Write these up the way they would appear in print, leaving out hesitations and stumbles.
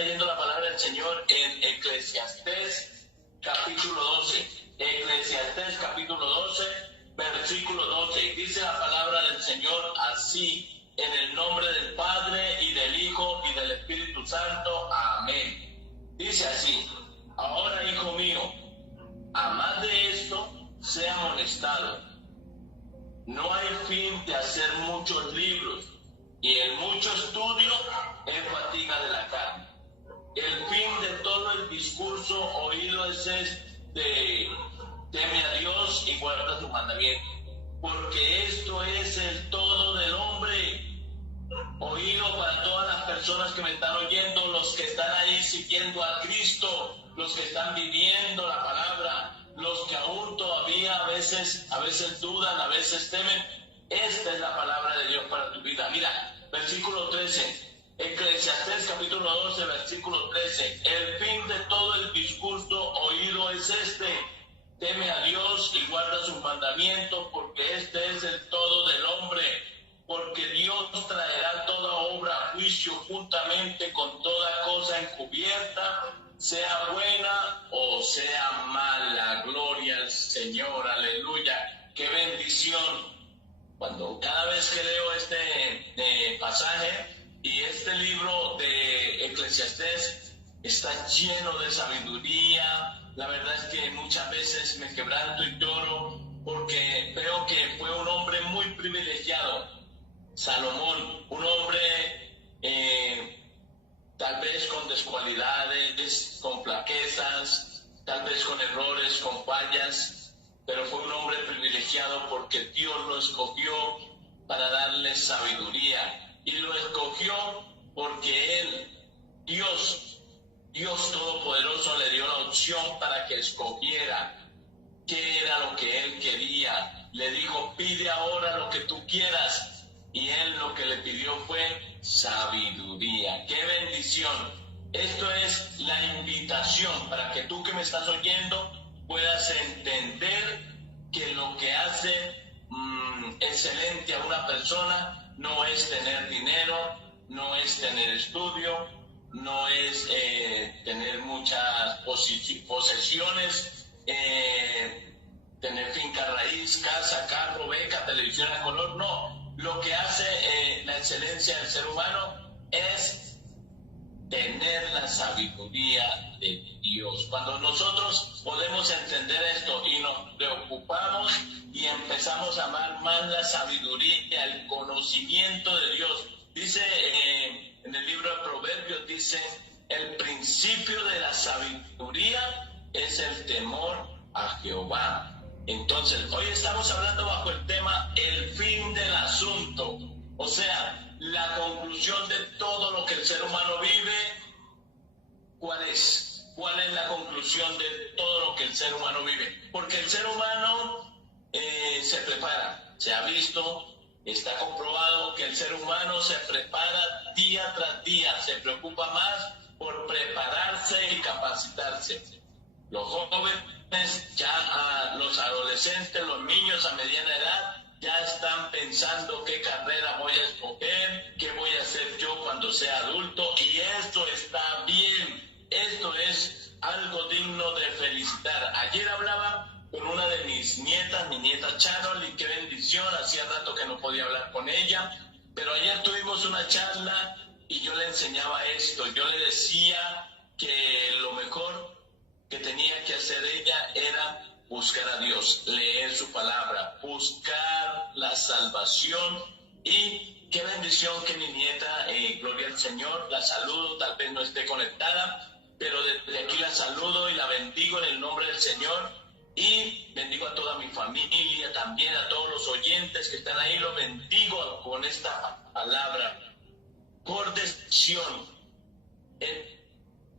leyendo la palabra del Señor en Eclesiastés capítulo 12. Eclesiastés capítulo 12, versículo 12. Y dice la palabra del Señor así: en el nombre del Padre, y del Hijo, y del Espíritu Santo. Amén. Dice así: ahora, hijo mío, a más de esto, sea amonestado. No hay fin de hacer muchos libros, y el mucho estudio es fatiga de la carne. El fin de todo el discurso oído es este: teme a Dios y guarda su mandamiento, porque esto es el todo del hombre. Oído para todas las personas que me están oyendo, los que están ahí siguiendo a Cristo, los que están viviendo la palabra, los que aún todavía a veces dudan, a veces temen. Esta es la palabra de Dios para tu vida. Mira, versículo 13, Eclesiastés capítulo 12, versículo 13. El fin de todo el discurso oído es este: teme a Dios y guarda sus mandamientos, porque este es el todo del hombre. Porque Dios traerá toda obra a juicio juntamente con toda cosa encubierta, sea buena o sea mala. Gloria al Señor, aleluya. Qué bendición. Cada vez que leo este pasaje y este libro de Eclesiastés está lleno de sabiduría, la verdad es que muchas veces me quebranto y lloro porque veo que fue un hombre muy privilegiado, Salomón, un hombre tal vez con descualidades, con flaquezas, tal vez con errores, con fallas, pero fue un hombre privilegiado porque Dios lo escogió para darle sabiduría, y lo escogió porque Dios Todopoderoso, le dio la opción para que escogiera qué era lo que él quería. Le dijo: pide ahora lo que tú quieras. Y él lo que le pidió fue sabiduría. ¡Qué bendición! Esto es la invitación para que tú que me estás oyendo puedas entender que lo que hace excelente a una persona no es tener dinero, no es tener estudio, no es tener muchas posesiones, tener finca raíz, casa, carro, beca, televisión a color. No. Lo que hace la excelencia del ser humano es tener la sabiduría de Dios. Cuando nosotros podemos entender esto y nos preocupamos y empezamos a amar más la sabiduría, el conocimiento de Dios. Dice en el libro de Proverbios, dice: el principio de la sabiduría es el temor a Jehová. Entonces, hoy estamos hablando bajo el tema el fin del asunto, o sea, la conclusión de todo lo que el ser humano vive. ¿Cuál es? ¿Cuál es la conclusión de todo lo que el ser humano vive? Porque el ser humano se prepara, se ha visto, está comprobado que el ser humano se prepara día tras día, se preocupa más por prepararse y capacitarse. Los jóvenes, ya los adolescentes, los niños a mediana edad, ya están pensando qué carrera voy a escoger, qué voy a hacer yo cuando sea adulto, y esto está bien, esto es algo digno de felicitar. Ayer hablaba con una de mis nietas, mi nieta Charol, y qué bendición, hacía rato que no podía hablar con ella, pero ayer tuvimos una charla y yo le enseñaba esto, yo le decía que lo mejor que tenía que hacer ella era buscar a Dios, leer su palabra, buscar la salvación. Y qué bendición que mi nieta, gloria al Señor, la saludo, tal vez no esté conectada, pero desde aquí la saludo y la bendigo en el nombre del Señor, y bendigo a toda mi familia, también a todos los oyentes que están ahí, los bendigo con esta palabra. Por decisión,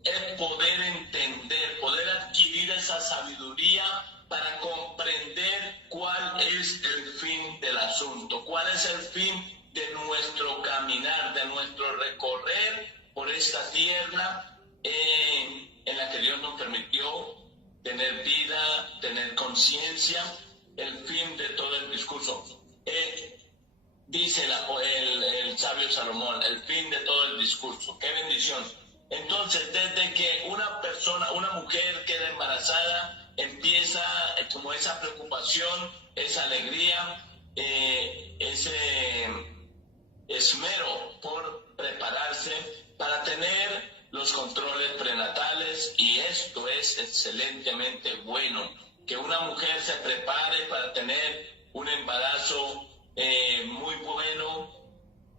es poder entender, poder adquirir esa sabiduría para comprender cuál es el fin del asunto, cuál es el fin de nuestro caminar, de nuestro recorrer por esta tierra en la que Dios nos permitió tener vida, tener conciencia, el fin de todo el discurso. Dice el sabio Salomón, el fin de todo el discurso. ¡Qué bendición! Entonces, desde que una mujer queda embarazada, empieza como esa preocupación, esa alegría, ese esmero por prepararse para tener los controles prenatales, y esto es excelentemente bueno, que una mujer se prepare para tener un embarazo muy bueno.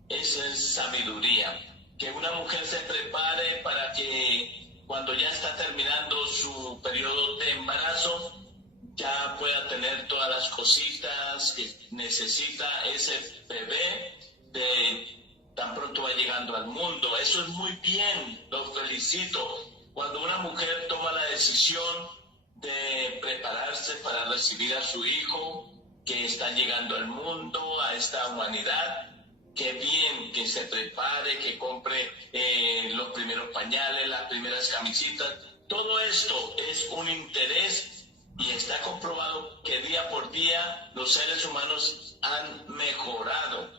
Esa es sabiduría. Que una mujer se prepare para que cuando ya está terminando su periodo de embarazo, ya pueda tener todas las cositas que necesita ese bebé tan pronto va llegando al mundo. Eso es muy bien, lo felicito. Cuando una mujer toma la decisión de prepararse para recibir a su hijo que está llegando al mundo, a esta humanidad, qué bien que se prepare, que compre los primeros pañales, las primeras camisitas. Todo esto es un interés, y está comprobado que día por día los seres humanos han mejorado,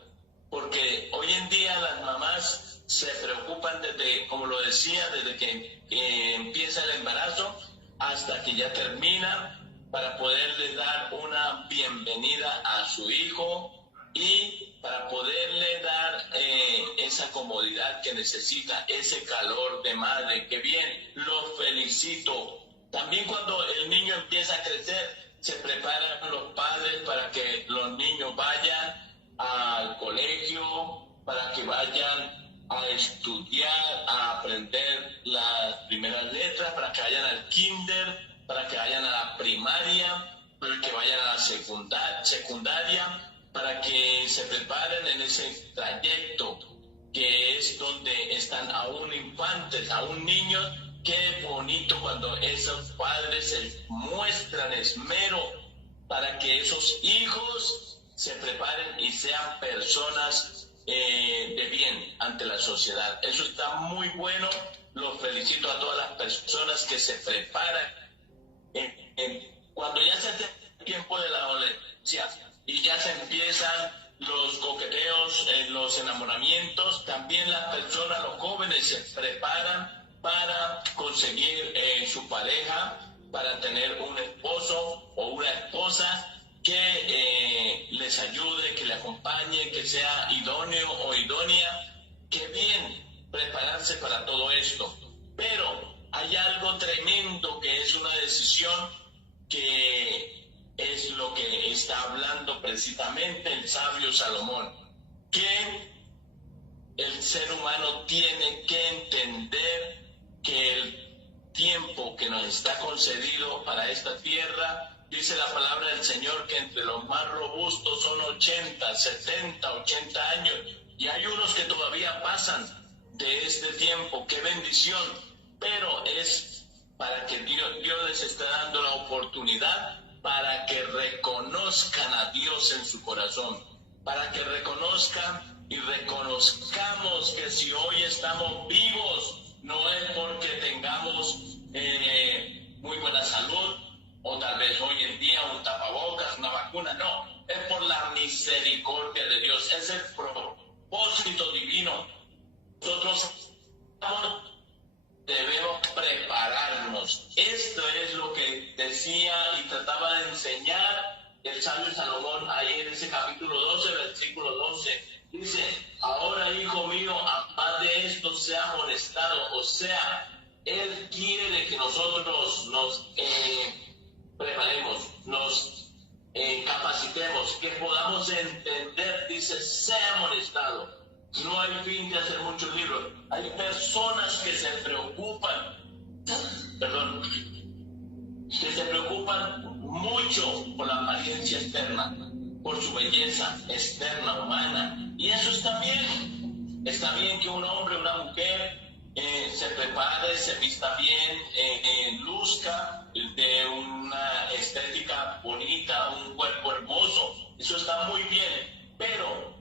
porque hoy en día las mamás se preocupan desde, como lo decía, desde que empieza el embarazo hasta que ya termina, para poderle dar una bienvenida a su hijo y para poderle dar esa comodidad que necesita, ese calor de madre. ¡Qué bien! Lo felicito. También cuando el niño empieza a crecer, se preparan los padres para que los niños vayan al colegio, para que vayan a estudiar, a aprender las primeras letras, para que vayan al kinder, para que vayan a la primaria, para que vayan a la secundaria, para que se preparen en ese trayecto que es donde están aún infantes, aún niños. Qué bonito cuando esos padres se muestran esmero para que esos hijos se preparen y sean personas de bien ante la sociedad. Eso está muy bueno. Los felicito a todas las personas que se preparan. Cuando ya se hace el tiempo de la adolescencia y ya se empiezan los coqueteos, los enamoramientos, también las personas, los jóvenes, se preparan para conseguir su pareja, para tener un esposo o una esposa que les ayude, que le acompañe, que sea idóneo o idónea. Qué bien prepararse para todo esto. Pero hay algo tremendo que es una decisión, que es lo que está hablando precisamente el sabio Salomón, que el ser humano tiene que entender que el tiempo que nos está concedido para esta tierra, dice la palabra del Señor que entre los más robustos son 80, 70, 80 años, y hay unos que todavía pasan de este tiempo. ¡Qué bendición! Pero es para que Dios les está dando la oportunidad para que reconozcan a Dios en su corazón, para que reconozcan y reconozcamos que si hoy estamos vivos, no es porque tengamos muy buena salud, o tal vez hoy en día un tapabocas, una vacuna. No, es por la misericordia de Dios, es el propósito divino. Nosotros debemos prepararnos. Esto es lo que decía y trataba de enseñar el sabio Salomón ahí en ese capítulo 12, versículo 12. Dice: ahora, hijo mío, aparte de esto sea amonestado. O sea, Él quiere que nosotros nos preparemos, nos capacitemos, que podamos entender. Dice: sea amonestado. No hay fin de hacer muchos libros. Hay personas que se preocupan, que se preocupan mucho por la apariencia externa, por su belleza externa, humana. Y eso está bien. Está bien que un hombre, una mujer se prepare, se vista bien, luzca de una estética bonita, un cuerpo hermoso. Eso está muy bien, pero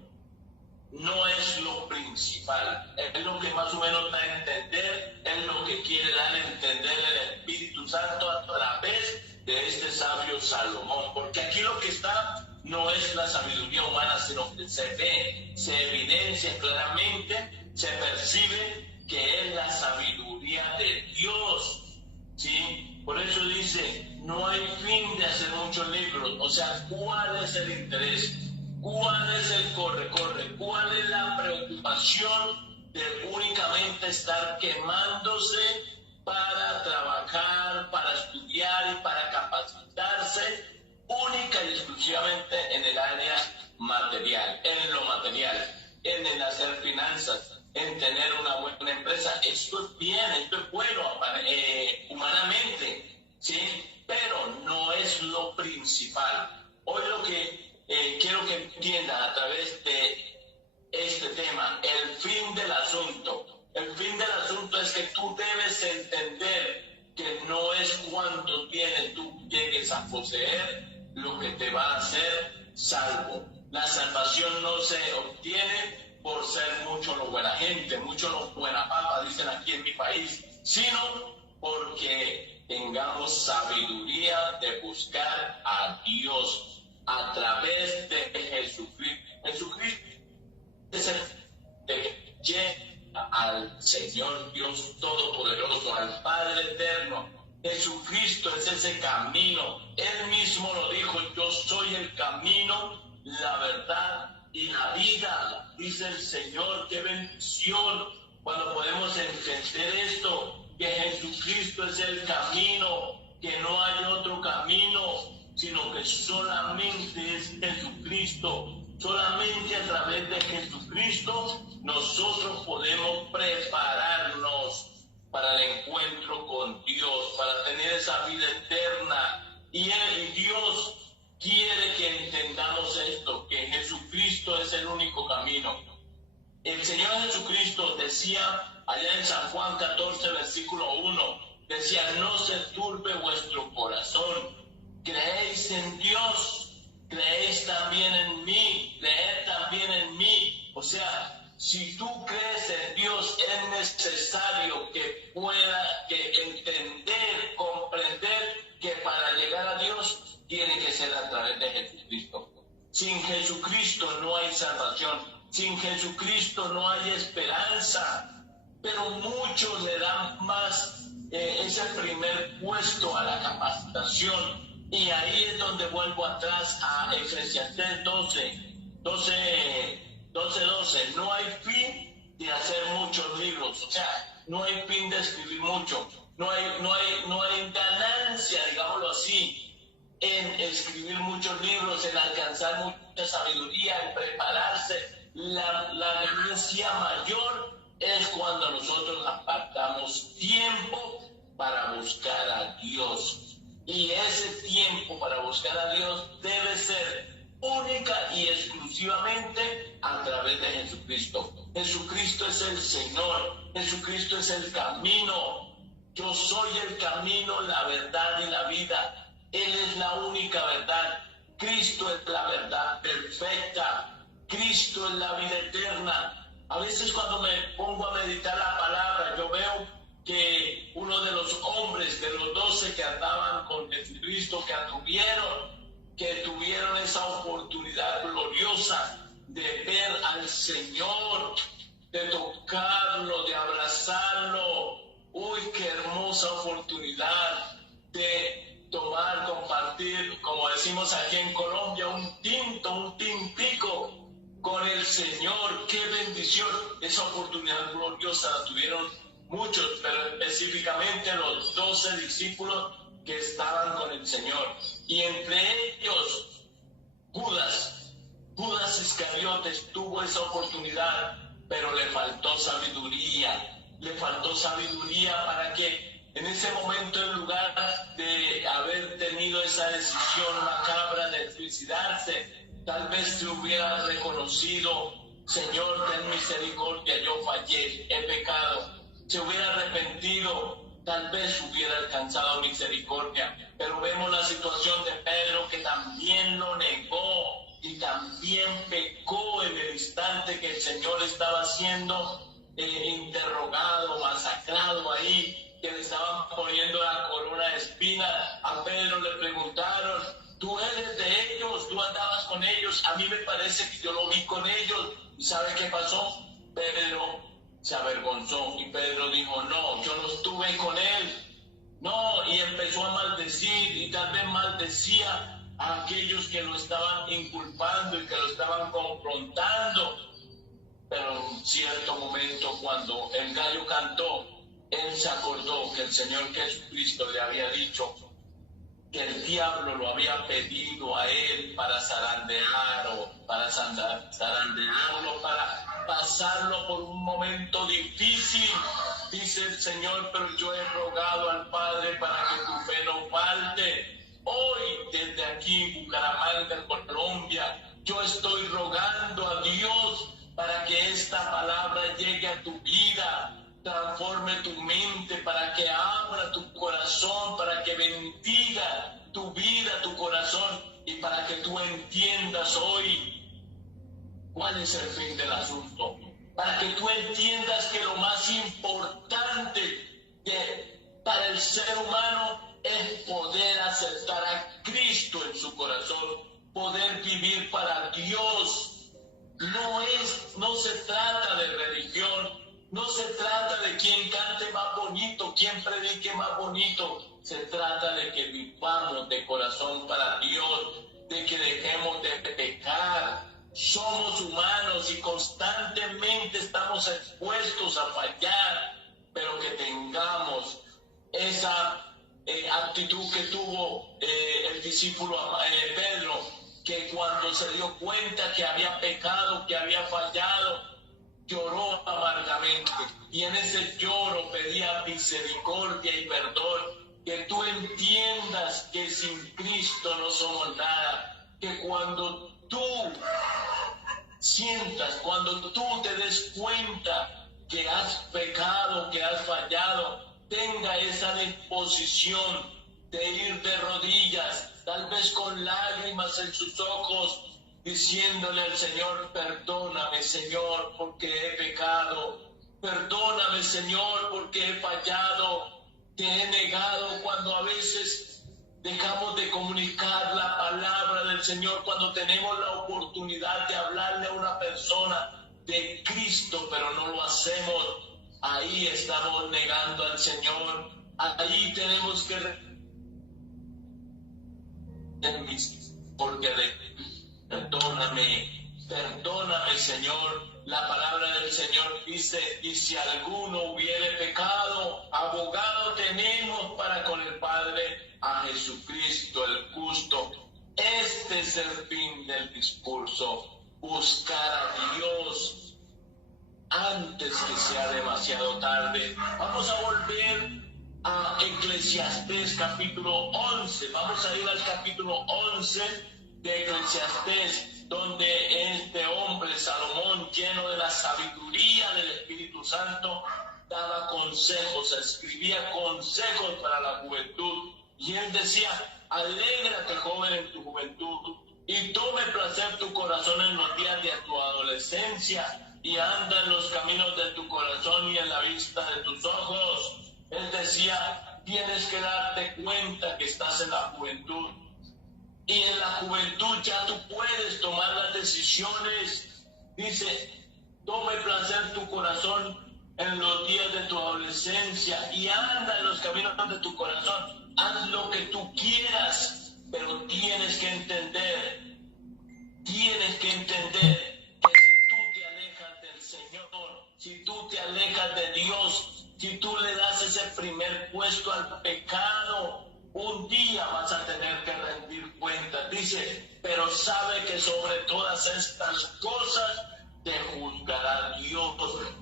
no es lo principal. Es lo que más o menos da a entender, es lo que quiere dar a entender el Espíritu Santo a través de este sabio Salomón. Porque aquí lo que está no es la sabiduría humana, sino que se ve, se evidencia claramente, se percibe que es la sabiduría de Dios, ¿sí? Por eso dice, no hay fin de hacer muchos libros. O sea, ¿cuál es el interés? ¿Cuál es el corre-corre? ¿Cuál es la preocupación de únicamente estar quemándose para trabajar, para estudiar y para capacitarse única y exclusivamente en el área material, en lo material, en el hacer finanzas, en tener una buena empresa? Esto es bien, esto es bueno humanamente, ¿sí? Pero no es lo principal. Hoy lo que quiero que entiendan a través de este tema, el fin del asunto. El fin del asunto es que tú debes entender que no es cuánto tienes tú llegues a poseer lo que te va a hacer salvo. La salvación no se obtiene por ser mucho lo buena gente, mucho lo buena papa, dicen aquí en mi país, sino porque tengamos sabiduría de buscar a Dios a través de Jesucristo. Jesucristo es el que llega al Señor Dios Todopoderoso, al Padre Eterno. Jesucristo es ese camino. Él mismo lo dijo, yo soy el camino, la verdad y la vida. Dice el Señor, qué bendición cuando podemos entender esto, que Jesucristo es el camino, que no hay otro camino, sino que solamente es Jesucristo. Solamente a través de Jesucristo nosotros podemos prepararnos para el encuentro con Dios, para tener esa vida eterna. Y Dios quiere que entendamos esto, que Jesucristo es el único camino. El Señor Jesucristo decía allá en San Juan 14, versículo 1, decía, no se turbe vuestro corazón, creéis en Dios, creéis también en mí, creed también en mí. O sea, si tú crees en Dios, es necesario que pueda entender, comprender que para llegar a Dios tiene que ser a través de Jesucristo. Sin Jesucristo no hay salvación, sin Jesucristo no hay esperanza. Pero muchos le dan más ese primer puesto a la capacitación. Y ahí es donde vuelvo atrás a Eclesiastés 12. No hay fin de hacer muchos libros. O sea, no hay fin de escribir mucho. No hay ganancia, digámoslo así, en escribir muchos libros, en alcanzar mucha sabiduría, en prepararse. La ganancia mayor es cuando nosotros apartamos tiempo para buscar a Dios. Y ese tiempo para buscar a Dios debe ser única y exclusivamente a través de Jesucristo. Jesucristo es el Señor, Jesucristo es el camino. Yo soy el camino, la verdad y la vida. Él es la única verdad. Cristo es la verdad perfecta. Cristo es la vida eterna. A veces cuando me pongo a meditar la palabra, yo veo que uno de los hombres, de los 12 que andaban con Jesucristo, que tuvieron esa oportunidad gloriosa de ver al Señor, de tocarlo, de abrazarlo. Uy, qué hermosa oportunidad de tomar, compartir, como decimos aquí en Colombia, un tintico con el Señor. Qué bendición. Esa oportunidad gloriosa la tuvieron muchos, pero específicamente los 12 discípulos que estaban con el Señor. Y entre ellos, Judas Iscariotes tuvo esa oportunidad, pero le faltó sabiduría. Le faltó sabiduría para que en ese momento, en lugar de haber tenido esa decisión macabra de suicidarse, tal vez se hubiera reconocido, Señor, ten misericordia, yo fallé, he pecado. Se hubiera arrepentido, tal vez hubiera alcanzado misericordia. Pero vemos la situación de Pedro, que también lo negó y también pecó en el instante que el Señor estaba siendo interrogado, masacrado ahí, que le estaban poniendo la corona de espinas. A Pedro le preguntaron, ¿tú eres de ellos? ¿Tú andabas con ellos? A mí me parece que yo lo vi con ellos. ¿Y sabe qué pasó? Pedro se avergonzó. Y Pedro dijo, no, yo no estuve con él. No, y empezó a maldecir, y tal vez maldecía a aquellos que lo estaban inculpando y que lo estaban confrontando. Pero en cierto momento, cuando el gallo cantó, él se acordó que el Señor Jesucristo le había dicho que el diablo lo había pedido a él para zarandearlo, para pasarlo por un momento difícil. Dice el Señor, pero yo he rogado al Padre para que tu fe no falte. Hoy, desde aquí, Bucaramanga, Colombia, yo estoy rogando a Dios para que esta palabra llegue a tu vida, transforme tu mente, para que abra tu corazón, para que bendiga tu vida, tu corazón, y para que tú entiendas hoy cuál es el fin del asunto, para que tú entiendas que lo más importante para el ser humano es poder aceptar a Cristo en su corazón, poder vivir para Dios. No se trata de religión, no se trata de quién cante más bonito, quién predique más bonito. Se trata de que vivamos de corazón para Dios, de que dejemos de pecar. Somos humanos y constantemente estamos expuestos a fallar, pero que tengamos esa actitud que tuvo el discípulo Pedro, que cuando se dio cuenta que había pecado, que había fallado, lloró amargamente, y en ese lloro pedía misericordia y perdón. Que tú entiendas que sin Cristo no somos nada, que cuando tú sientas, cuando tú te des cuenta que has pecado, que has fallado, tenga esa disposición de ir de rodillas, tal vez con lágrimas en sus ojos, diciéndole al Señor, perdóname, Señor, porque he pecado, perdóname, Señor, porque he fallado, te he negado. Cuando a veces dejamos de comunicar la palabra del Señor, cuando tenemos la oportunidad de hablarle a una persona de Cristo, pero no lo hacemos, ahí estamos negando al Señor. Ahí tenemos que porque perdóname, Señor. La palabra del Señor dice, y si alguno hubiere pecado, abogado tenemos para con el Padre, a Jesucristo el justo. Este es el fin del discurso, buscar a Dios antes que sea demasiado tarde. Vamos a volver a Eclesiastés capítulo 11. Vamos a ir al capítulo 11 de Eclesiastés, donde este hombre, Salomón, lleno de la sabiduría del Espíritu Santo, daba consejos, escribía consejos para la juventud. Y él decía, alégrate, joven, en tu juventud, y tome placer tu corazón en los días de tu adolescencia, y anda en los caminos de tu corazón y en la vista de tus ojos. Él decía, tienes que darte cuenta que estás en la juventud. Y en la juventud ya tú puedes tomar las decisiones. Dice, tome placer tu corazón en los días de tu adolescencia y anda en los caminos de tu corazón. Haz lo que tú quieras, pero tienes que entender que si tú te alejas del Señor, si tú te alejas de Dios, si tú le das ese primer puesto al pecado, un día vas a tener que rendir cuentas. Dice, pero sabe que sobre todas estas cosas te juzgará Dios.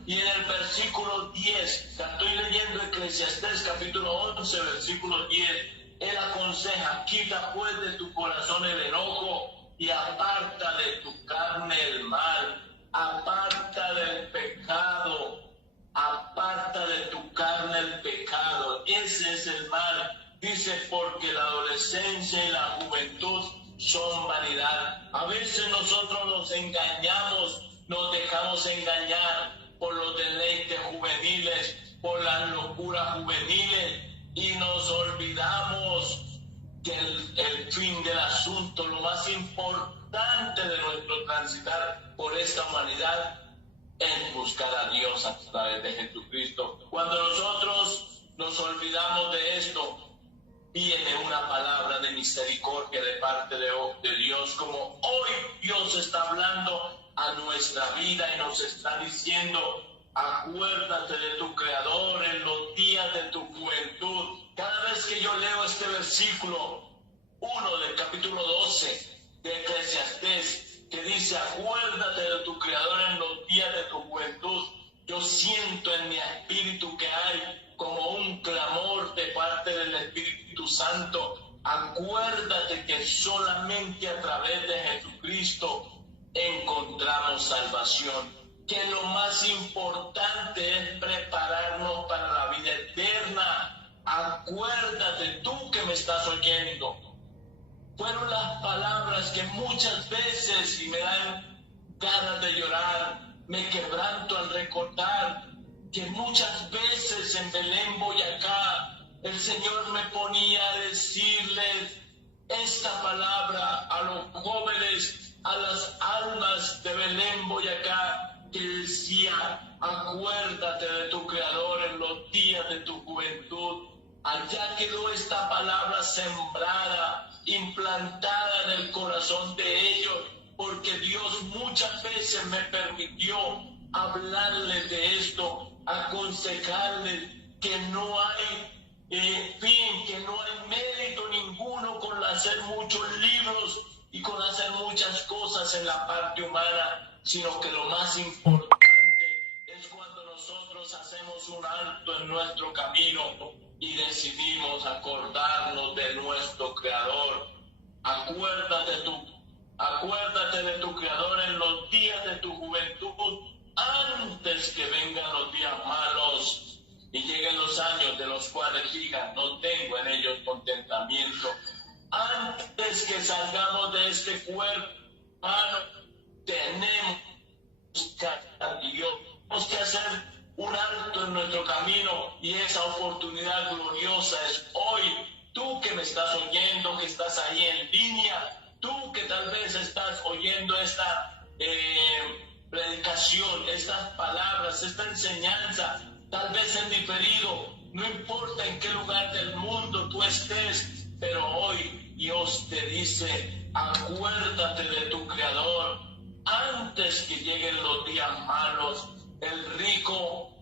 Y en el versículo 10, estoy leyendo Eclesiastés capítulo 11, versículo 10, él aconseja, quita pues de tu corazón el enojo y aparta de tu carne el mal, aparta del pecado, aparta de tu carne el pecado. Ese es el mal. Dice, porque la adolescencia y la juventud son vanidad. A veces nosotros nos engañamos, nos dejamos engañar por los deleites juveniles, por las locuras juveniles, y nos olvidamos que el fin del asunto, lo más importante de nuestro transitar por esta humanidad, es buscar a Dios a través de Jesucristo. Cuando nosotros nos olvidamos de esto, viene una palabra de misericordia de parte de Dios, como hoy Dios está hablando a nuestra vida y nos está diciendo: acuérdate de tu Creador en los días de tu juventud. Cada vez que yo leo este versículo 1 del capítulo 12 de Eclesiastés, que dice: acuérdate de tu Creador en los días de tu juventud, yo siento en mi espíritu que hay como un clamor de parte del Espíritu Santo. Acuérdate que solamente a través de Jesucristo encontramos salvación, que lo más importante es prepararnos para la vida eterna. Acuérdate, tú que me estás oyendo. Fueron las palabras que muchas veces, y me dan ganas de llorar, me quebranto al recordar que muchas veces en Belén, Boyacá, el Señor me ponía a decirles esta palabra a los jóvenes, a las almas de Belén, Boyacá, que decía: acuérdate de tu Creador en los días de tu juventud. Allá quedó esta palabra sembrada, implantada en el corazón de ellos, porque Dios muchas veces me permitió hablarles de esto, aconsejarles que no hay fin, que no hay mérito ninguno con hacer muchos libros y con hacer muchas cosas en la parte humana, sino que lo más importante es cuando nosotros hacemos un alto en nuestro camino y decidimos acordarnos de nuestro Creador. Acuérdate de tu Creador en los días de tu juventud, antes que vengan los días malos y lleguen los años de los cuales digan: no tengo en ellos contentamiento. Antes que salgamos de este cuerpo humano, tenemos que Dios. Tenemos que hacer un alto en nuestro camino, y esa oportunidad gloriosa es hoy. Tú que me estás oyendo, que estás ahí en línea, tú que tal vez estás oyendo esta predicación, estas palabras, esta enseñanza, tal vez en diferido, no importa en qué lugar del mundo tú estés, pero hoy Dios te dice: acuérdate de tu Creador antes que lleguen los días malos. El rico,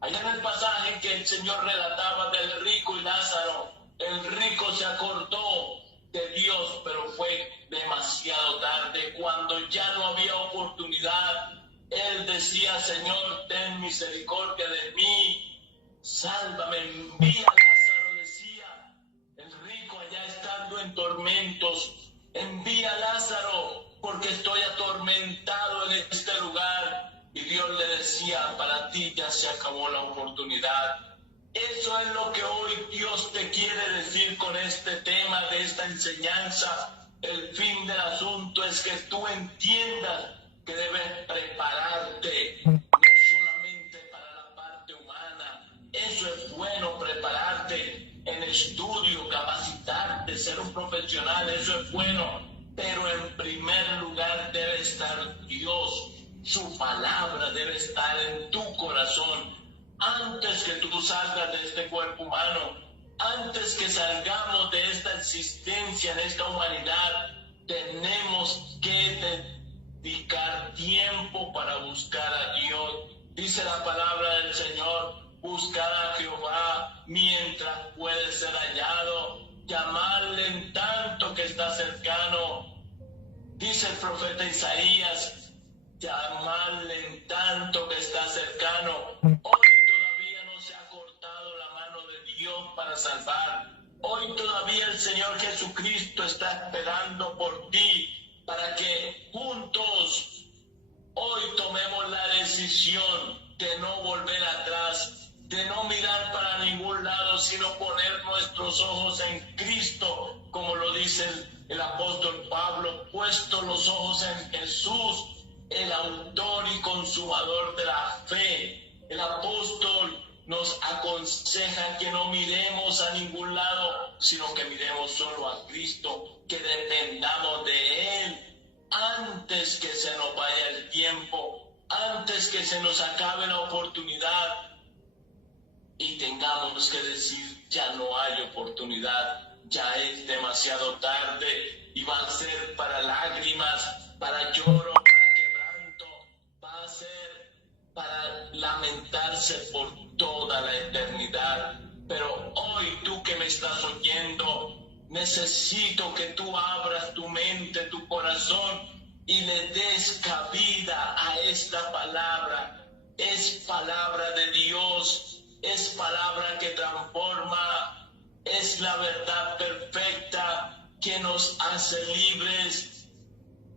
allá en el pasaje que el Señor relataba del rico y Lázaro, el rico se acordó de Dios, pero fue demasiado tarde. Cuando ya no había oportunidad, él decía: Señor, ten misericordia de mí, sálvame, envía a Lázaro, decía el rico allá estando en tormentos: envía a Lázaro porque estoy atormentado en este lugar. Y Dios le decía: para ti ya se acabó la oportunidad. Eso es lo que hoy Dios te quiere decir con este tema de esta enseñanza. El fin del asunto es que tú entiendas que debes prepararte, no solamente para la parte humana. Eso es bueno, prepararte en estudio, capacitarte, ser un profesional, eso es bueno. Pero en primer lugar debe estar Dios. Su palabra debe estar en tu corazón. Antes que tú salgas de este cuerpo humano, antes que salgamos de esta existencia, de esta humanidad, tenemos que dedicar tiempo para buscar a Dios. Dice la palabra del Señor: buscar a Jehová mientras puede ser hallado, llamarle en tanto que está cercano. Dice el profeta Isaías: llamarle en tanto que está cercano. Hoy todavía no se ha cortado la mano de Dios para salvar. Hoy todavía el Señor Jesucristo está esperando por ti, para que juntos hoy tomemos la decisión de no volver atrás, de no mirar para ningún lado, sino poner nuestros ojos en Cristo, como lo dice el apóstol Pablo: puesto los ojos en Jesús, el autor y consumador de la fe. El apóstol nos aconseja que no miremos a ningún lado, sino que miremos solo a Cristo, que dependamos de Él antes que se nos vaya el tiempo. antes que se nos acabe la oportunidad y tengamos que decir, ya no hay oportunidad, ya es demasiado tarde, y va a ser para lágrimas, para lloro, para quebranto, va a ser para lamentarse por toda la eternidad. Pero hoy, tú que me estás oyendo, necesito que tú abras tu mente, tu corazón, y le des cabida a esta palabra. Es palabra de Dios, es palabra que transforma, es la verdad perfecta que nos hace libres.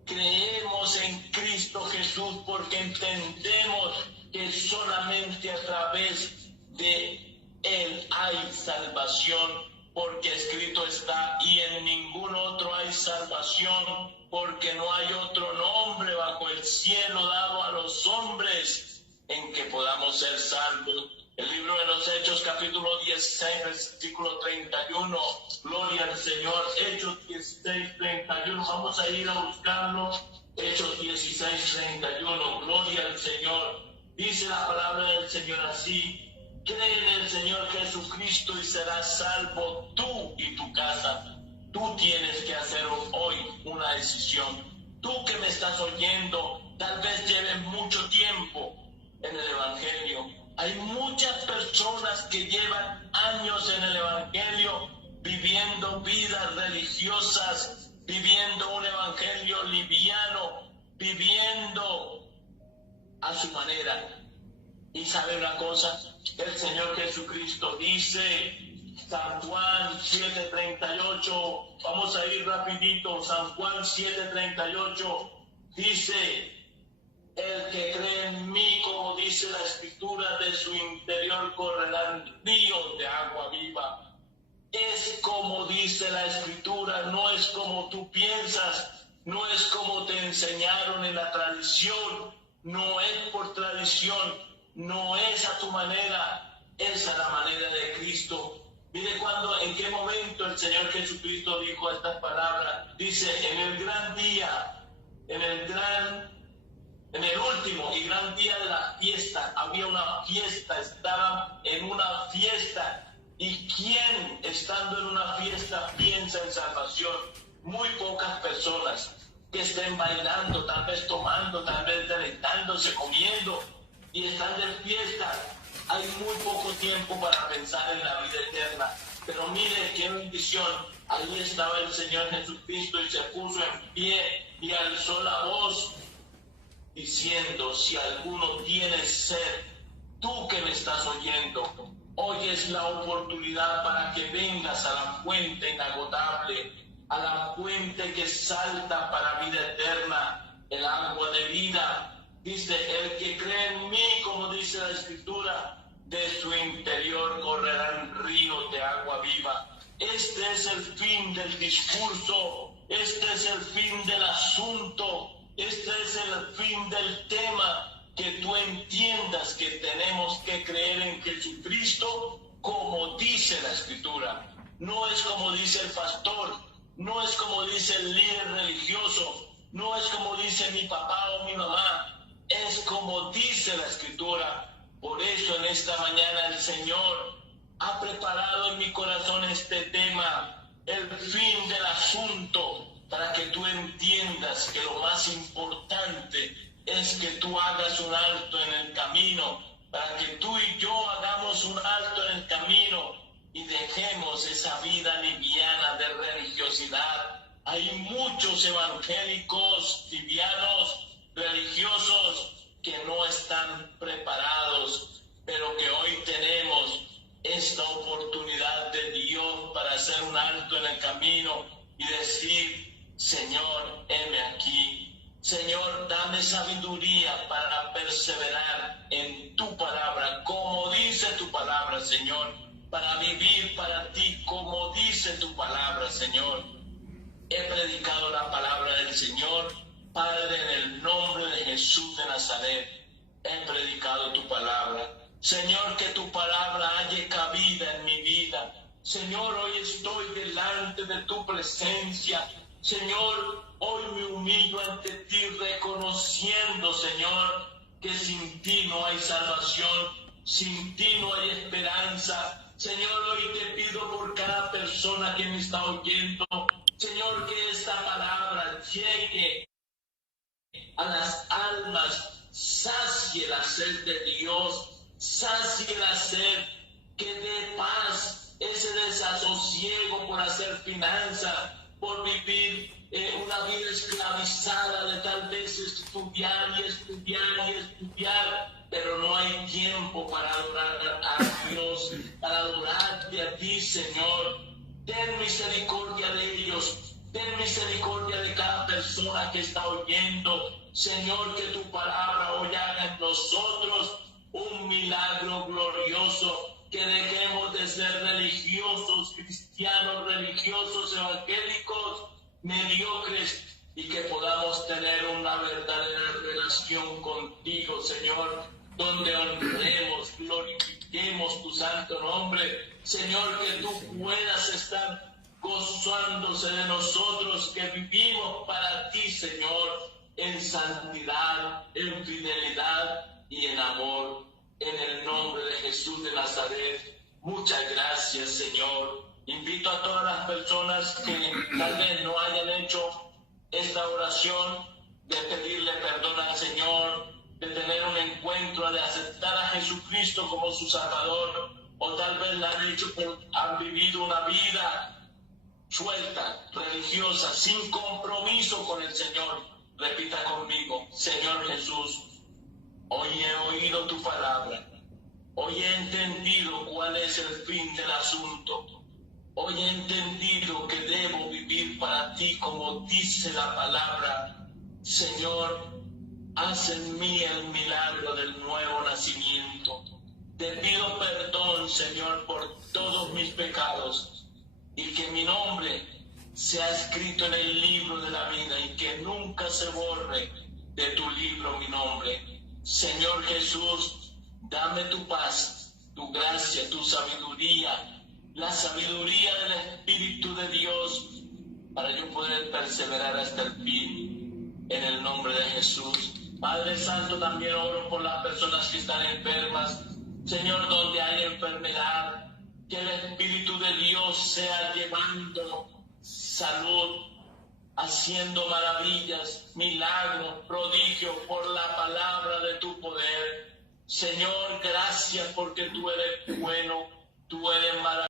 Creemos en Cristo Jesús porque entendemos que solamente a través de Él hay salvación, porque escrito está, y en ningún otro hay salvación, porque no hay otro nombre bajo el cielo dado a los hombres en que podamos ser salvos. El libro de los Hechos, capítulo 16, versículo 31. Gloria al Señor. Hechos 16, 31. Vamos a ir a buscarlo. Hechos 16, 31. Gloria al Señor. Dice la palabra del Señor así: cree en el Señor Jesucristo y serás salvo tú y tu casa. Tú tienes que hacer hoy una decisión. Tú que me estás oyendo, tal vez lleves mucho tiempo en el Evangelio. Hay muchas personas que llevan años en el Evangelio viviendo vidas religiosas, viviendo un Evangelio liviano, viviendo a su manera. Y sabe una cosa, el Señor Jesucristo dice, San Juan 7:38, vamos a ir rapidito, San Juan 7:38, dice: el que cree en mí, como dice la Escritura, de su interior correrán ríos de agua viva. Es como dice la Escritura, no es como tú piensas, no es como te enseñaron en la tradición, no es por tradición, no es a tu manera, es a la manera de Cristo. Mire en qué momento el Señor Jesucristo dijo estas palabras. Dice, en el gran día, en el último y gran día de la fiesta, había una fiesta, estaban en una fiesta. ¿Y quién, estando en una fiesta, piensa en salvación? Muy pocas personas que estén bailando, tal vez tomando, tal vez deleitándose, comiendo, y están de fiesta. Hay muy poco tiempo para pensar en la vida eterna. Pero mire qué bendición. Ahí estaba el Señor Jesucristo y se puso en pie y alzó la voz diciendo: si alguno tiene sed, tú que me estás oyendo, hoy es la oportunidad para que vengas a la fuente inagotable, a la fuente que salta para vida eterna, el agua de vida. Dice, el que cree en mí, como dice la Escritura, de su interior correrán ríos de agua viva. Este es el fin del discurso, este es el fin del asunto, este es el fin del tema, que tú entiendas que tenemos que creer en Jesucristo como dice la Escritura. No es como dice el pastor, no es como dice el líder religioso, no es como dice mi papá o mi mamá, es como dice la Escritura. Por eso en esta mañana el Señor ha preparado en mi corazón este tema, el fin del asunto, para que tú entiendas que lo más importante es que tú hagas un alto en el camino, para que tú y yo hagamos un alto en el camino y dejemos esa vida liviana de religiosidad. Hay muchos evangélicos livianos, religiosos, que no están preparados, pero que hoy tenemos esta oportunidad de Dios para hacer un alto en el camino y decir: Señor, heme aquí. Señor, dame sabiduría para perseverar en tu palabra, como dice tu palabra, Señor, para vivir para ti, como dice tu palabra, Señor. He predicado la palabra del Señor. Padre, en el nombre de Jesús de Nazaret, he predicado tu palabra. Señor, que tu palabra halle cabida en mi vida. Señor, hoy estoy delante de tu presencia. Señor, hoy me humillo ante ti reconociendo, Señor, que sin ti no hay salvación, sin ti no hay esperanza. Señor, hoy te pido por cada persona que me está oyendo, Señor, que esta palabra llegue a las almas, sacie la sed de Dios, sacie la sed, que dé paz, ese desasosiego por hacer finanza, por vivir una vida esclavizada de tal vez estudiar y estudiar y estudiar, pero no hay tiempo para adorar a Dios, para adorarte a ti, Señor. Ten misericordia de ellos, ten misericordia de cada persona que está oyendo. Señor, que tu palabra hoy haga en nosotros un milagro glorioso, que dejemos de ser religiosos, cristianos, religiosos, evangélicos, mediocres, y que podamos tener una verdadera relación contigo, Señor, donde honremos, glorifiquemos tu santo nombre. Señor, que tú puedas estar gozándose de nosotros, que vivimos para ti, Señor, en santidad, en fidelidad y en amor. En el nombre de Jesús de Nazaret, muchas gracias, Señor. Invito a todas las personas que tal vez no hayan hecho esta oración de pedirle perdón al Señor, de tener un encuentro, de aceptar a Jesucristo como su Salvador, o tal vez la han hecho pero han vivido una vida suelta, religiosa, sin compromiso con el Señor. Repita conmigo: Señor Jesús, hoy he oído tu palabra, hoy he entendido cuál es el fin del asunto, hoy he entendido que debo vivir para ti como dice la palabra. Señor, haz en mí el milagro del nuevo nacimiento. Te pido perdón, Señor, por todos mis pecados, y que mi nombre sea escrito en el libro de la vida y que nunca se borre de tu libro mi nombre. Señor Jesús, dame tu paz, tu gracia, tu sabiduría, la sabiduría del Espíritu de Dios, para yo poder perseverar hasta el fin, en el nombre de Jesús. Padre Santo, también oro por las personas que están enfermas. Señor, donde hay enfermedad, que el Espíritu de Dios sea llevando salud, haciendo maravillas, milagros, prodigios por la palabra de tu poder. Señor, gracias porque tú eres bueno, tú eres maravilloso.